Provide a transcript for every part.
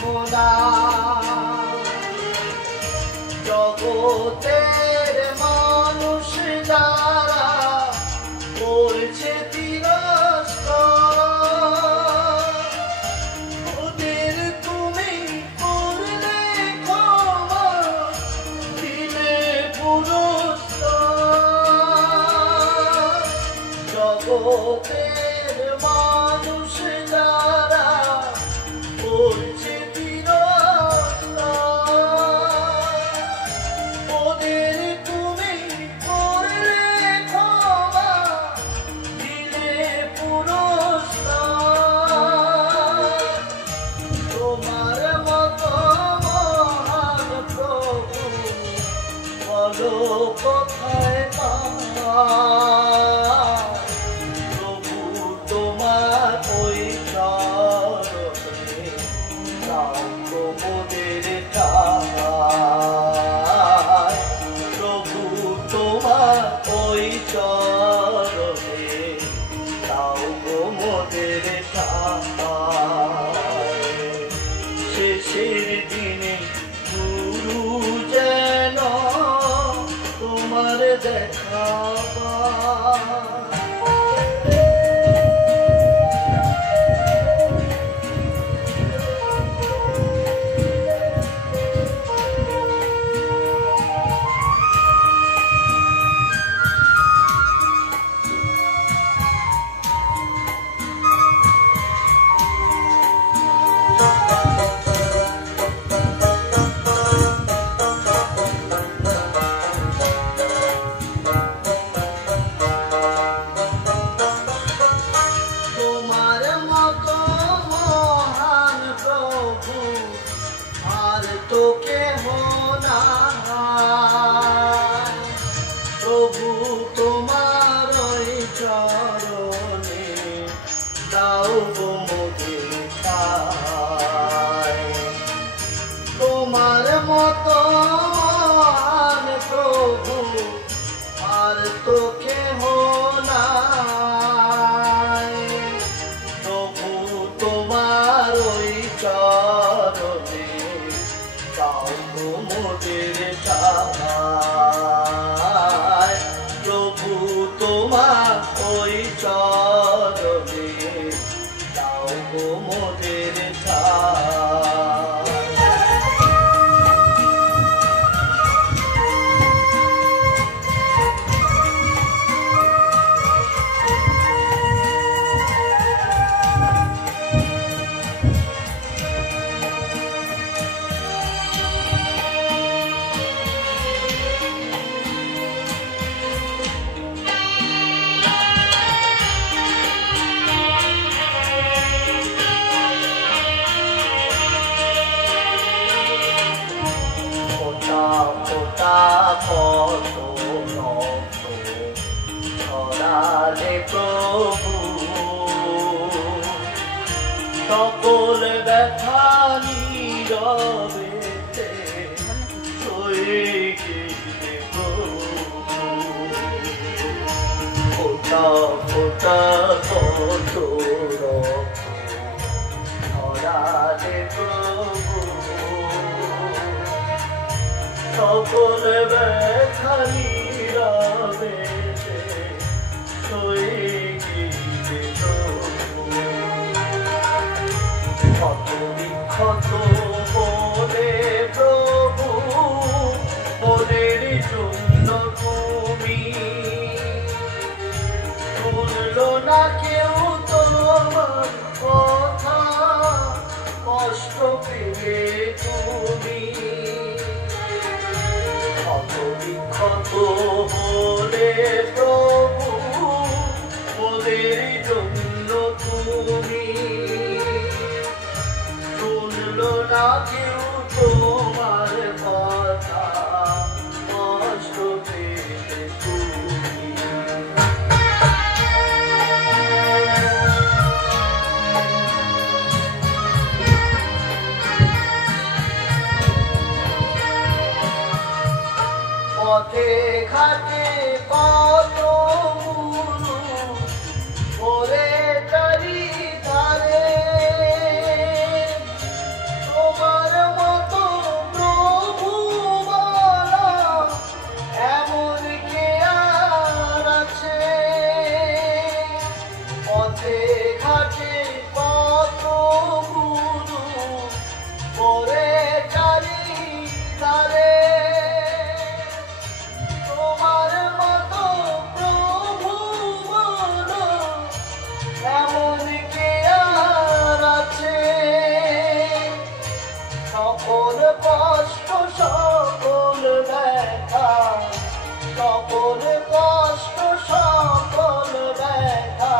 মোনা জগতের মানুষ যারা করছে ওদের তুমি করলে ক্ষমা দিলে পুরস্কার জগতের মানুষ যারা করছে ওদের তুমি করলে ক্ষমা দিলে পুরস্কার তোমার মতো মহান প্রভু বলো কোথায় পাই প্রভু তোমার ওই চরণে দাও মোদের ঠাই প্রভু তোমার ওই চরণে দাও মোদের ঠাই শেষের দিনে গুরু যেন তোমার দেখা তোকে প্রভু তোমার ওই চরণে দাও মোদের ঠাই তোমার মতো মহান প্রভু আর তোকে নাই প্রভু তোমার ওই চরণে দাও মোদের ঠাই প্রভু তোমার ওই চরণে দাও মোদের ঠাই কত রক্ত ছড়ালে প্রভু সকল ব্যথা নীরবেতে সয়ে গেলে প্রভু ফোঁটা ফোঁটা কত রক্ত ছড়ালে প্রভু সকল ব্যথা নীরবেতে সয়ে গেলে প্রভু ক্ষত বিক্ষত হলে প্রভু ওদের জন্য তুমি শুনলো না কেউ তোমার কথা কষ্ট পেলে তুমি ক্ষত বিক্ষত হলে প্রভু ওদের জন্য তুমি শুনলো না কেউ তোমার কথা কষ্ট পেলে তুমি পথে ঘাটে কত গুরু ওরে চারি ধারে কষ্ট সকল ব্যথা, সকল কষ্ট সকল ব্যথা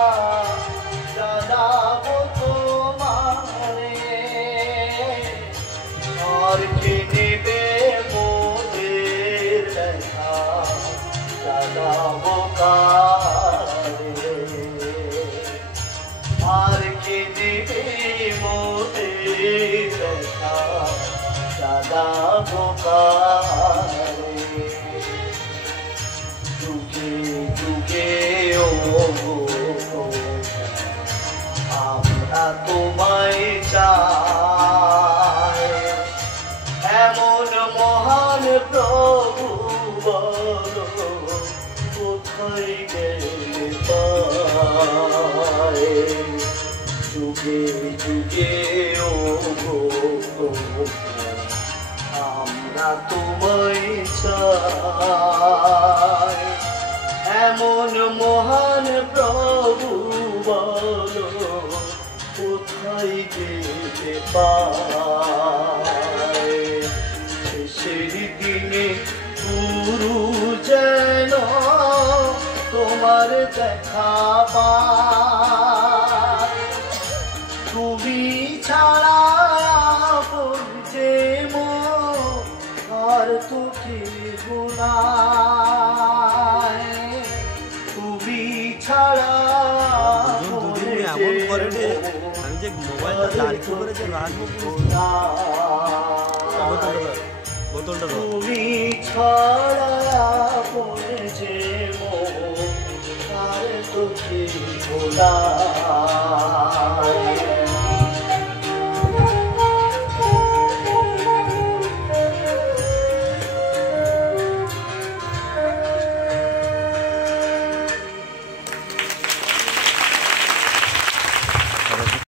জানাবো তোমারে। আর কে নেবে মোদের ব্যথা জানাবো কারে, আর কে নেবে মোদের ব্যথা জানাবো কারে। যুগে যুগে ও আমরা তোমায় চাই, এমন মহান প্রভু বলো কোথায় গেলে পায়। যুগে যুগে ও আমরা তোমায় চাই, এমন মহান প্রভু বলো কোথায় গেলে পায়। শেষের দিনে গুরু যেন তোমার দেখা পায়, তুমি ছাড়া আপন যে মন আর তো কেউ নাই, তুমি ছাড়া এমন করে রে আমি যে মোবাইলটা দাঁড়িয়ে করে যে রাখবো বোতলটা তুমি ছাড়া আপন যে মন আর তো কেউ নাই।